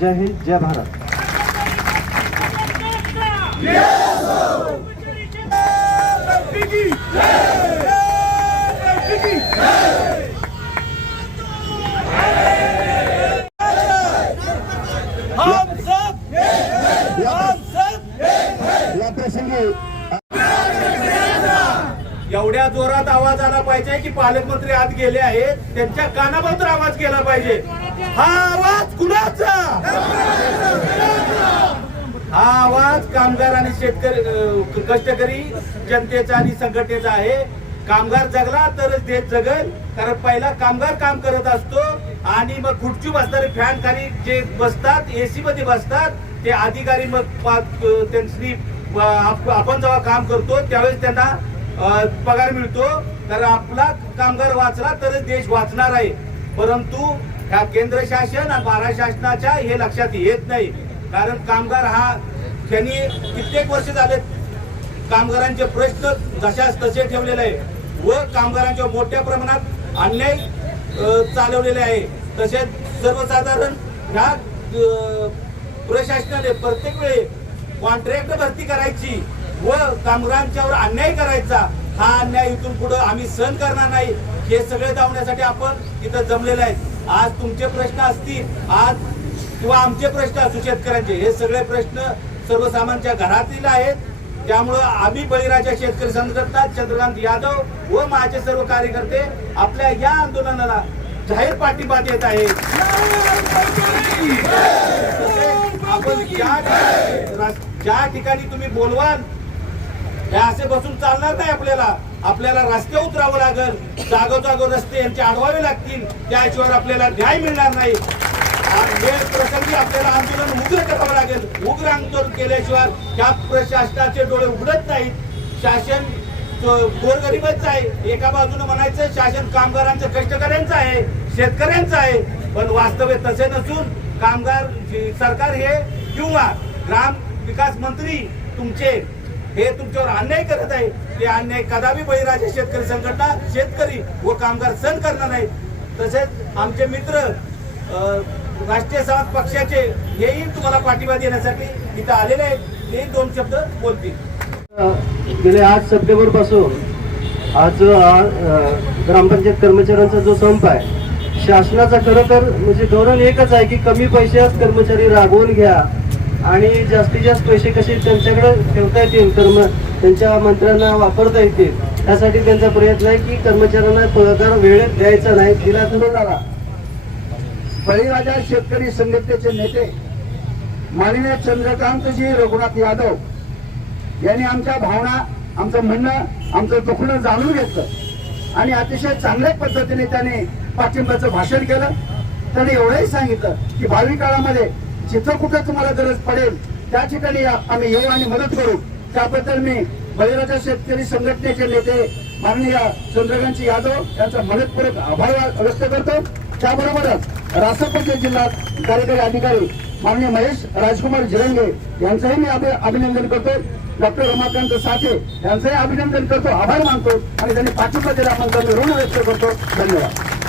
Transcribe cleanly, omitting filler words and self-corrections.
जय हिंद, जय भारत. या प्रसंगी एवढ्या जोरात आवाज आला पाहिजे की पालकमंत्री आत गेले आहेत, त्यांच्या कानाबद्दल आवाज केला पाहिजे. हा आवाज कुणाचा? हा आवाज कामगार आणि शेतकरी कष्टकरी जनतेचा आणि संघटनेचा आहे. कामगार जगला तरच देश जगल, कारण पहिला कामगार काम करत असतो आणि मग खुर्ची बसणारे फॅन खाली जे बसतात, एसी मध्ये बसतात ते अधिकारी मग त्यांनी आपण जेव्हा काम करतो त्यावेळेस त्यांना पगार मिळतो. तर आपला कामगार वाचला तरच देश वाचणार आहे. परंतु ह्या केंद्र शासन आणि महाराष्ट्र शासनाच्या हे लक्षात येत नाही. कारण कामगार हा त्यांनी कित्येक वर्ष झाले कामगारांचे प्रश्न जशाच तसे ठेवलेले आहे व कामगारांच्या मोठ्या प्रमाणात अन्याय चालवलेले आहे. तसेच सर्वसाधारण ह्या प्रशासनाने प्रत्येक वेळी कॉन्ट्रॅक्ट भरती करायची व कामगारांच्यावर अन्याय करायचा. हा अन्याय इथून पुढे आम्ही सहन करणार नाही. हे सगळे धावण्यासाठी आपण इथं जमलेले आहेत. आज तुमचे प्रश्न असतील आज किंवा आमचे प्रश्न असू शेतकऱ्यांचे, हे सगळे प्रश्न सर्वसामान्यांच्या घरातील आहेत. त्यामुळं आम्ही बळीराजा शेतकरी संघटना चंद्रकांत यादव व माझे सर्व कार्यकर्ते आपल्या या आंदोलनाला जाहीर पाठिंबा देत आहेत. आपण ज्या ठिकाणी तुम्ही बोलवाल हे असे बसून चालणार नाही. आपल्याला रस्त्यावर उतरावं लागेल, जागोजागो रस्ते यांचे अडवावे लागतील, त्याशिवाय आपल्याला न्याय मिळणार नाही. प्रसंगी आपल्याला आंदोलन उग्र करावं लागेल. उग्र आंदोलन केल्याशिवाय त्या प्रशासनाचे डोळे उघडत नाहीत. शासन गोरगरीबच आहे. एका बाजूने म्हणायचं शासन कामगारांचं कष्टकऱ्यांचं आहे, शेतकऱ्यांचं आहे, पण वास्तव तसे नसून कामगार सरकार हे किंवा ग्राम विकास मंत्री तुमचे हे तुमच्यावर अन्याय करत आहे. ते अन्याय कदापि बळीराजा शेतकरी संघटना शेतकरी व कामगार सहन करणार नाही. तसेच आमचे मित्र राष्ट्रीय समाज पक्षाचे हेही तुम्हाला पाठिंबा देण्यासाठी इथं आलेले आहेत. ते 2 शब्द बोलतील. गेले 8 सप्टेंबर पासून आज ग्रामपंचायत कर्मचाऱ्यांचा जो संप आहे, शासनाचा खरं तर म्हणजे धोरण एकच आहे की कमी पैशात कर्मचारी राबवून घ्या आणि जास्तीत जास्त पैसे कसे त्यांच्याकडे ठेवता येतील, त्यांच्या मंत्र्यांना वापरता येतील, त्यासाठी त्यांचा प्रयत्न आहे की कर्मचाऱ्यांना पगार वेळेत द्यायचा नाही, दिला तर झाला. बळीराजा शेतकरी संघटनेचे नेते माननीय चंद्रकांतजी रघुनाथ यादव यांनी आमच्या भावना, आमचं म्हणणं, आमचं दुखणं जाणून घेतलं आणि अतिशय चांगल्या पद्धतीने त्यांनी पाठिंब्याचं भाषण केलं. त्यांनी एवढंही सांगितलं की भावी काळामध्ये जिथं कुठं तुम्हाला गरज पडेल त्या ठिकाणी आम्ही येऊ आणि मदत करू. त्याबद्दल मी बळीराजा शेतकरी संघटनेचे नेते माननीय चंद्रकांत यादव यांचा मनपूर्वक आभार व्यक्त करतो. त्याबरोबरच रासपचे जिल्हा कार्यकारी अधिकारी माननीय महेश राजकुमार जिरंगे यांचंही मी अभिनंदन करतो. डॉक्टर रमाकांत साठे यांचंही अभिनंदन करतो, आभार मानतो आणि त्यांनी पाठिंबा दिल्याबद्दल ऋण व्यक्त करतो. धन्यवाद.